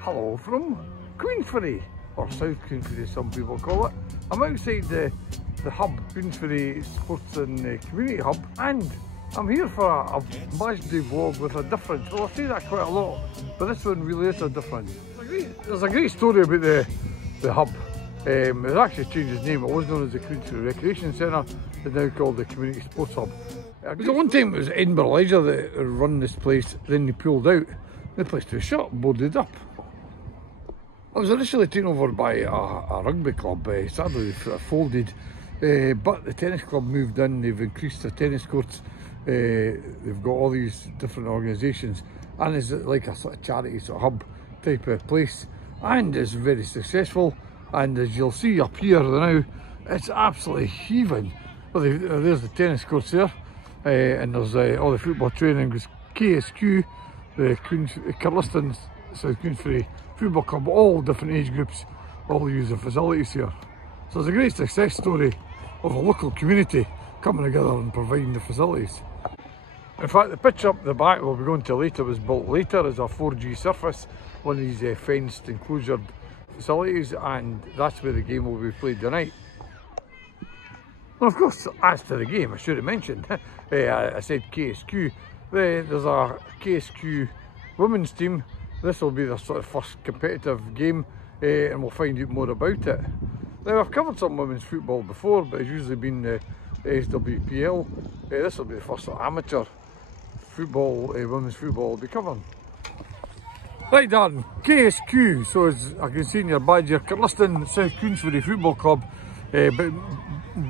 Hello from Queensferry, or South Queensferry some people call it. I'm outside the hub, Queensferry Sports and Community Hub, and I'm here for a Matchday vlog with a difference. Well, I say that quite a lot, but this one really is a difference. There's a great story about the hub. It's actually changed its name. It was known as the Queensferry Recreation Centre. It's now called the Community Sports Hub. At one time it was Edinburgh Leisure that run this place, then they pulled out. The place was shut, boarded up. It was initially taken over by a rugby club, sadly they folded, but the tennis club moved in, they've increased the tennis courts, they've got all these different organisations, and it's like a sort of charity sort of hub type of place, and it's very successful. And as you'll see up here now, it's absolutely heaving. Well, there's the tennis courts there, and there's all the football training. There's KSQ, the Curliston South Queensferry Football Club, all different age groups, all use the facilities here. So it's a great success story of a local community coming together and providing the facilities. In fact, the pitch up the back we'll be going to later was built later as a 4G surface, one of these fenced enclosured facilities, and that's where the game will be played tonight. Well, of course, as to the game, I should have mentioned, I said KSQ. There's a KSQ women's team. This will be their sort of first competitive game, and we'll find out more about it. Now, I've covered some women's football before, but it's usually been the SWPL. This will be the first amateur football, women's football will be covering. Right, Darren, KSQ, so as I can see in your badge here, Curliston South Queensferry Football Club, but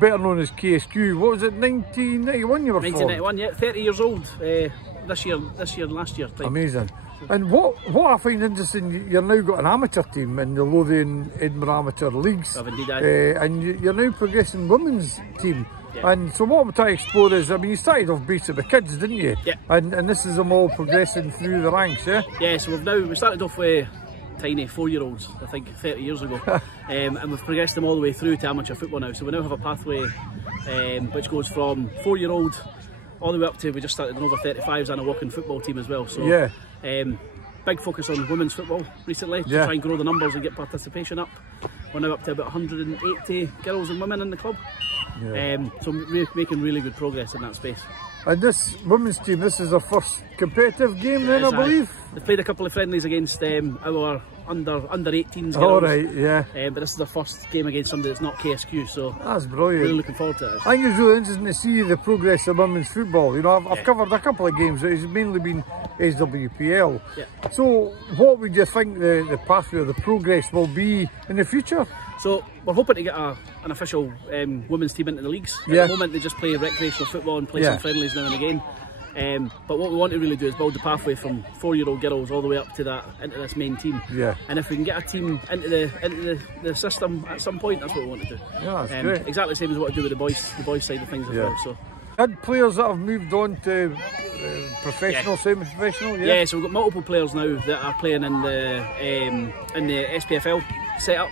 better known as KSQ. What was it, 1991 you were 1991, yeah, 30 years old this year and last year. Time. Amazing. And what I find interesting, you've now got an amateur team in the Lothian Edinburgh Amateur Leagues, and you're now progressing women's team. Yeah. And so what I'm trying to explore is, I mean, you started off basic with kids, didn't you? Yeah. And this is them all progressing through the ranks, yeah? Yeah, so we started off with tiny 4-year-olds, I think 30 years ago, and we've progressed them all the way through to amateur football now. So we now have a pathway which goes from 4-year-old all the way up to, we just started an over 35s and a walking football team as well. So yeah. Big focus on women's football recently to try and grow the numbers and get participation up. We're now up to about 180 girls and women in the club. Yeah. So we're making really good progress in that space. And this women's team, this is their first competitive game then, I believe? They've played a couple of friendlies against our under 18s girls. All right, yeah. But this is their first game against somebody that's not KSQ, so that's brilliant. Really looking forward to it. I think it's really interesting to see the progress of women's football. You know, I've covered a couple of games, it's mainly been SWPL. Yeah. So what would you think the pathway or the progress will be in the future? So we're hoping to get an official women's team into the leagues. At the moment they just play recreational football and play some friendlies now and again. But what we want to really do is build the pathway from 4-year-old girls all the way up to into this main team. Yeah. And if we can get a team into the system at some point, that's what we want to do. Yeah, that's great. Exactly the same as what I do with the boys side of things as well. So. Had players that have moved on to professional, semi-professional. Yeah, so we've got multiple players now that are playing in the SPFL setup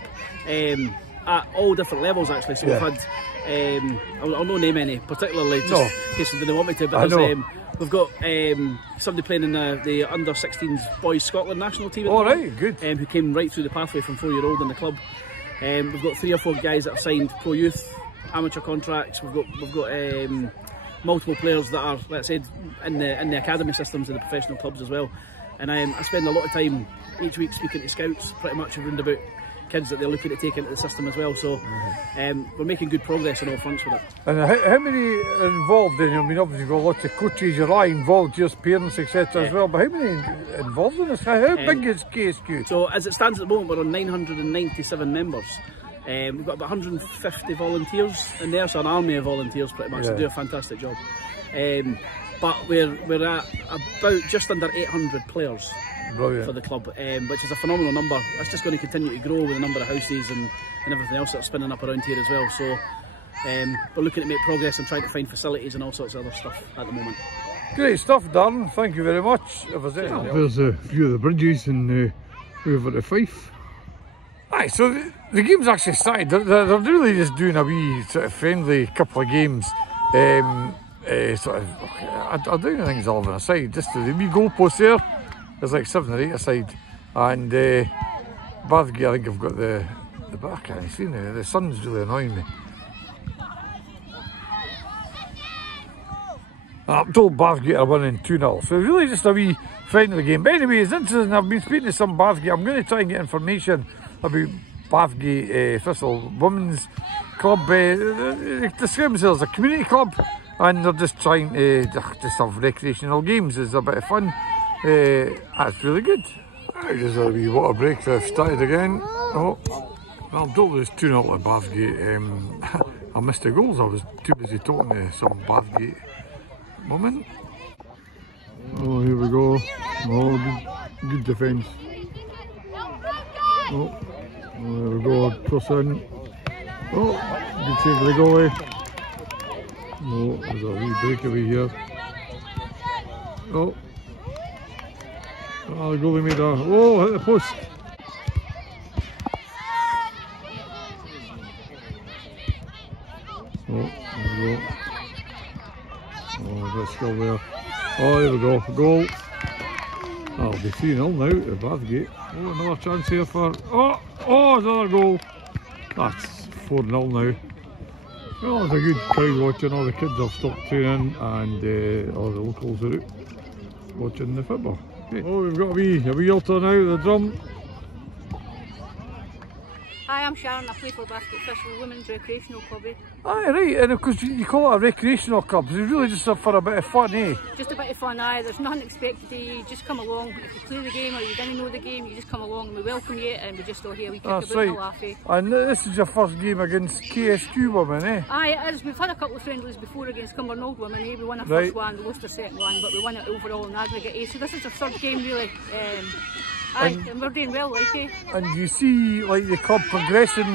at all different levels actually. So we've had, I'll not name any particularly, just in case they didn't want me to, but we've got somebody playing in the under 16s boys Scotland national team. All right, good. Who came right through the pathway from 4-year-old in the club. We've got 3 or 4 guys that have signed pro youth amateur contracts. We've got multiple players that are, let's say, in the academy systems of the professional clubs as well. And I spend a lot of time each week speaking to scouts, pretty much around about kids that they're looking to take into the system as well. So we're making good progress on all fronts with it. And how many are involved in it? I mean, obviously you've got lots of coaches, you're all involved, just parents, etc. as well, but how many involved in this? How big is KSQ? So as it stands at the moment, we're on 997 members. We've got about 150 volunteers in there, so an army of volunteers pretty much. They do a fantastic job. But we're at about just under 800 players. Brilliant. For the club, which is a phenomenal number. That's just going to continue to grow with the number of houses and everything else that's spinning up around here as well. So we're looking to make progress and trying to find facilities and all sorts of other stuff at the moment. Great stuff, Darren. Thank you very much. There's a few of the bridges and over to Fife. Aye, so the game's actually started. They're really just doing a wee sort of friendly couple of games. Sort of, I don't think it's 11 aside, just the wee goalposts there. There's like 7 or 8 aside, And Bathgate, I think I've got the back. I can't see now. The sun's really annoying me. I'm told Bathgate are winning 2-0, so really just a wee friendly game. But anyway, it's interesting. I've been speaking to some Bathgate. I'm going to try and get information about Bathgate Thistle Women's Club. They describe themselves as a community club, and they're just trying to just have recreational games. It's a bit of fun. That's really good. There's a wee water break. They've started again. Oh, I'm told it's 2-0 to Bathgate. I missed the goals. I was too busy talking to some Bathgate women. Oh, here we go. Oh, good defence. Oh, there we go. Cross in. Oh, good save for the goalie. Oh, there's a wee breakaway here. Oh. Oh, the goalie made a... Oh, hit the post. Oh, there we go. Oh, that's still there. Oh, there we go. Goal. That'll be 3-0 now to Bathgate. Oh, another chance here for... Oh, another goal. That's 4-0 now. Oh, it's a good crowd watching. All the kids have stopped training, and all the locals are out watching the football. Okay. Oh, we've got a wee altar now, the drum. Hi, I'm Sharon. I play for Bathgate Thistle Women's Recreational Club. Aye, right, and of course you call it a recreational club, so it's really just for a bit of fun, eh? Just a bit of fun, aye. There's nothing expected of you. You just come along. If you play the game or you didn't know the game, you just come along and we welcome you, and we just all here, we kick about and laugh, eh? And this is your first game against KSQ women, eh? Aye, it is. We've had a couple of friendlies before against Cumbernauld women, eh? We won our first one, we lost our second one, but we won it overall in aggregate, eh? So this is our third game, really. Aye, and we're doing well, like, eh? And you see, like, the club progressing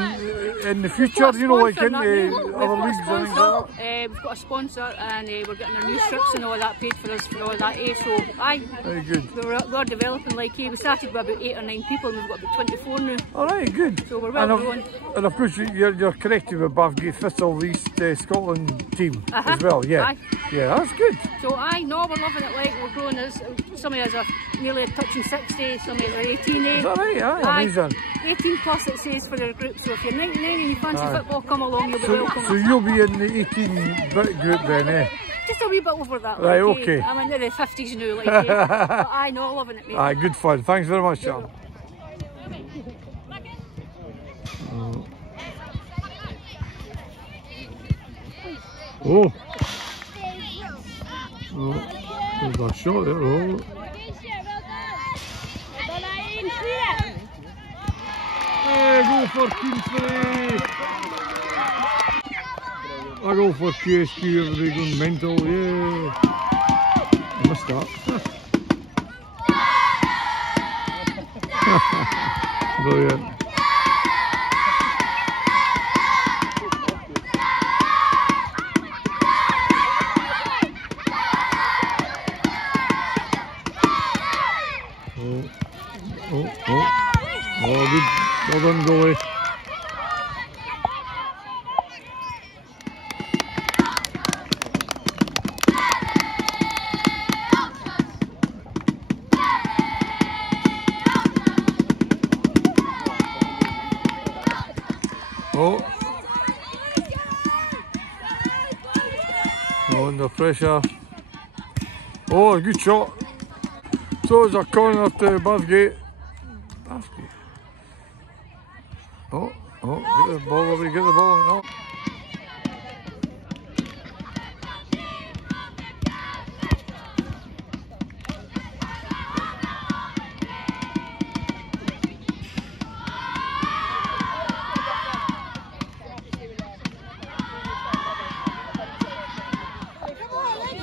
in the future, you know, like into other leagues and things like that? We've got a sponsor, and we're getting our new strips and all that paid for us for all that, eh? So, aye, very good. We're developing, like, eh? We started with about 8 or 9 people, and we've got about 24 now. Alright, good. So we're well going. And of course, you're connected with Bathgate Thistle, the East Scotland team as well, yeah. Aye. Yeah, that's good. So, aye, no, we're loving it, like, we're growing as some of us are nearly touching 60, some of us are 18, eh? Is that right? Aye, amazing. 18 plus it says for their group, so if you're 99 and you fancy football, come along, you'll be welcome. So you'll be in the 18-bit group then, eh? Just a wee bit over that. Right, like, okay. I'm into the 50s now, like, eh? But aye, no, loving it, mate. Aye, good fun. Thanks very much, Sean. Oh. Oh, there's a shot there. Oh. Hey, go for Queensferry! I go for KSQ, everybody going mental, yeah! I missed that. Brilliant. Oh, good. Well done, goalie. Oh, under pressure. Oh, a good shot. So it's a corner to Bathgate. Oh, get the ball over, get the ball. No.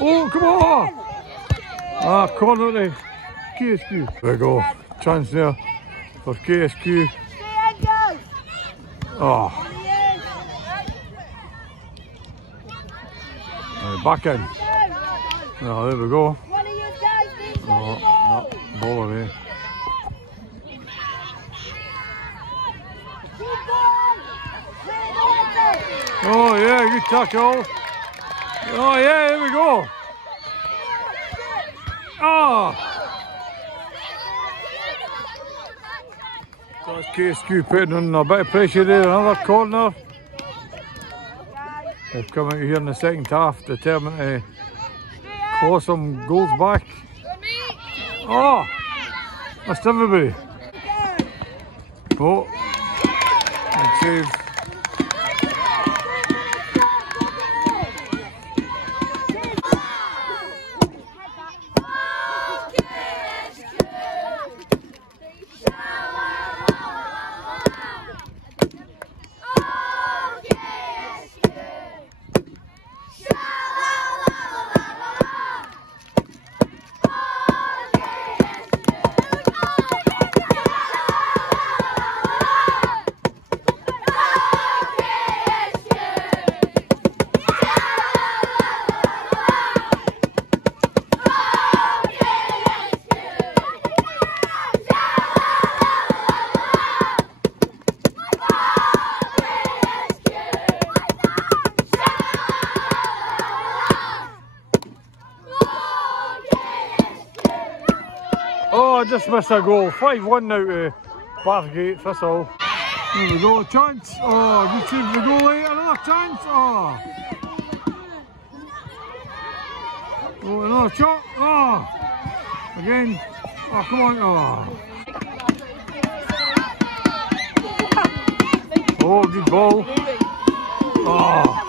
Oh, come on! Ah, corner to KSQ. There we go. Chance there for KSQ. Oh. Back in. Oh, there we go. Oh, no, ball away. Oh yeah, good tackle. Oh yeah, there we go. That's KSQ putting on a bit of pressure there, another corner. They've come out here in the second half, determined to claw some goals back. Oh, missed everybody. Oh, good save. Oh, I just missed a goal. 5-1 now to Bathgate Thistle. There we go, chance. Oh, good save the goalie. Another chance. Oh. Oh, another shot. Oh. Again. Oh, come on. Oh. Oh, good ball. Oh. Oh.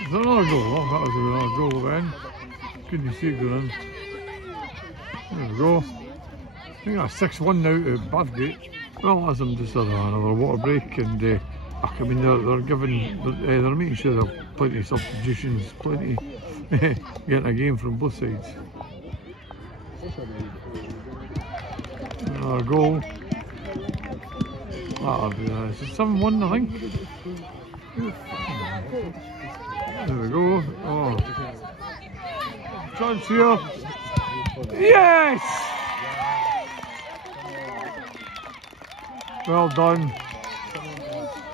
Is that another goal? Oh, that was another goal then. Couldn't see it going in. There we go. I think that's 6-1 now to Bathgate. Well, as I'm just had another water break, and I mean they're giving, they're making sure there are plenty of substitutions, plenty getting a game from both sides. Another goal. That'll be 7-1, I think. There we go. Oh, chance here. Yes! Well done.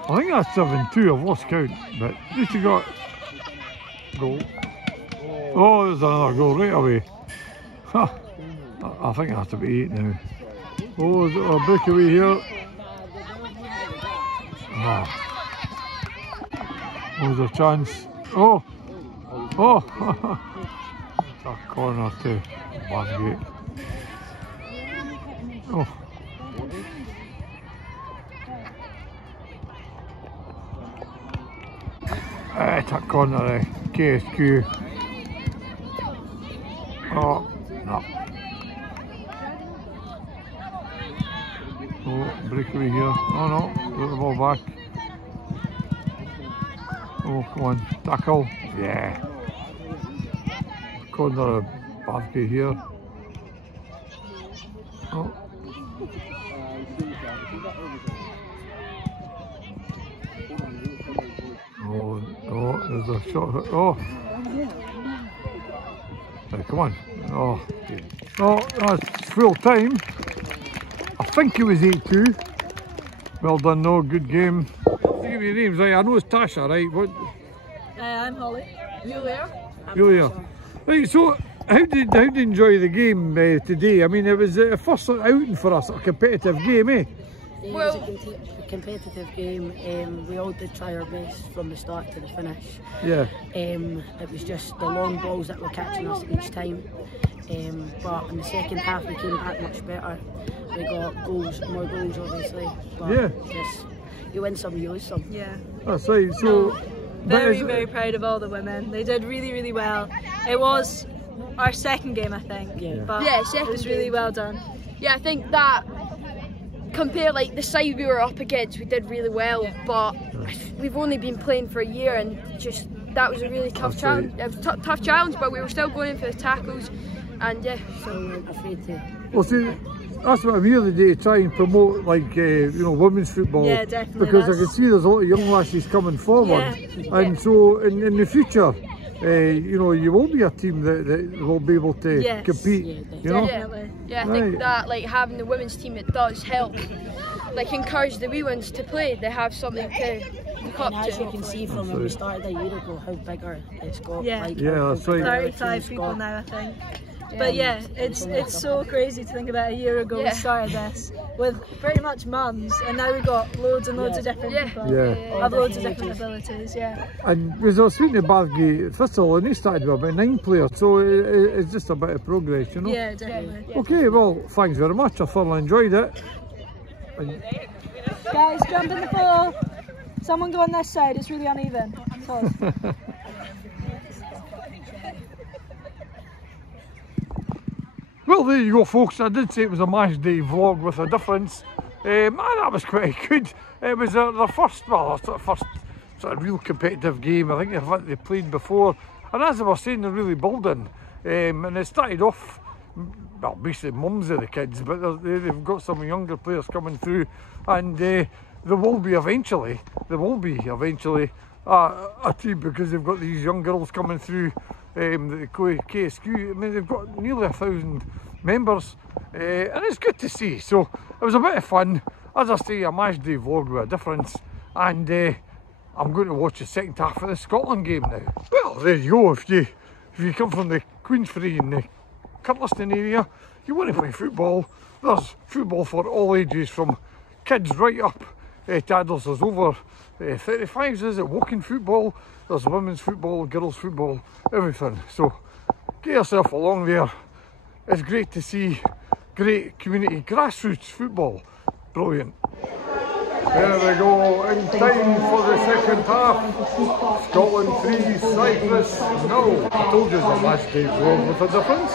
I think that's 7-2. I've lost count, but at least you got goal. Oh, there's another goal right away. I think it has to be 8 now. Oh, there's a breakaway here. Oh. There's a chance. Oh! Oh! It's a corner to Bathgate. Oh! It's a corner to KSQ. Oh! No. Oh, breakaway here. Oh no, put the ball back. Oh, come on, tackle. Yeah. Corner of Bathgate here. Oh. Oh, oh, there's a shot. Oh. Hey, come on. Oh. Oh, that's full time. I think it was 8-2. Well done, no, good game. I'll give you your names, right? I know it's Tasha, right? What? I'm Holly. Julia. Julia. Right, so how did you enjoy the game today? I mean, it was a first outing for us, a competitive game, eh? It was a competitive game. We all did try our best from the start to the finish. Yeah. It was just the long balls that were catching us each time. But in the second half we came back much better. We got goals, more goals obviously. But yeah. Just, you win some, you lose some. Yeah. That's right. So very proud of all the women. They did really well. It was our second game, I think. Yeah. But yeah, it was really well done. Yeah, I think that compared like the side we were up against, we did really well. But we've only been playing for a year, and just that was a really tough challenge. Right. It was a tough challenge, but we were still going in for the tackles, and yeah. So we weren't afraid to. Well, see, that's what I'm here today, try and promote like you know, women's football. Yeah, definitely. Because I can see there's a lot of young lasses coming forward, and so in the future, you know, you will be a team that will be able to compete. Yeah, you know? Definitely. Yeah, I think that like having the women's team, it does help like encourage the wee ones to play. They have something to look up And as you to. can see from when we started a year ago, how bigger it's got. Yeah. Like, Yeah, that's right. 35 people now, I think. But yeah, it's so crazy to think about a year ago we started this with pretty much mums, and now we've got loads and loads of different people. Have loads of different abilities. And because I was speaking to Bathgate Thistle, and they started with about 9 players, so it's just a bit of progress, you know. Yeah, definitely. Okay, well, thanks very much. I thoroughly enjoyed it. Guys, jump in the pool. Someone go on this side. It's really uneven. Well, there you go, folks. I did say it was a match day vlog with a difference. Man, that was quite good. It was their first, well, first sort of real competitive game. I think they played before. And as I was saying, they're really building. And it started off, well, basically mums of the kids, but they've got some younger players coming through. And there will be eventually a team, because they've got these young girls coming through. The KSQ, I mean, they've got nearly 1,000 members, and it's good to see. So it was a bit of fun. As I say, a match day vlog with a difference, and I'm going to watch the second half of the Scotland game now. Well, there you go. If you come from the Queensferry and the Curtliston area, you want to play football, there's football for all ages, from kids right up to adults. There's over 35s, is it? Walking football, there's women's football, girls football, everything. So get yourself along there. It's great to see great community grassroots football. Brilliant. There we go, in time for the second half. Scotland 3, Cyprus 0. I told you it's a match day vlog with a difference.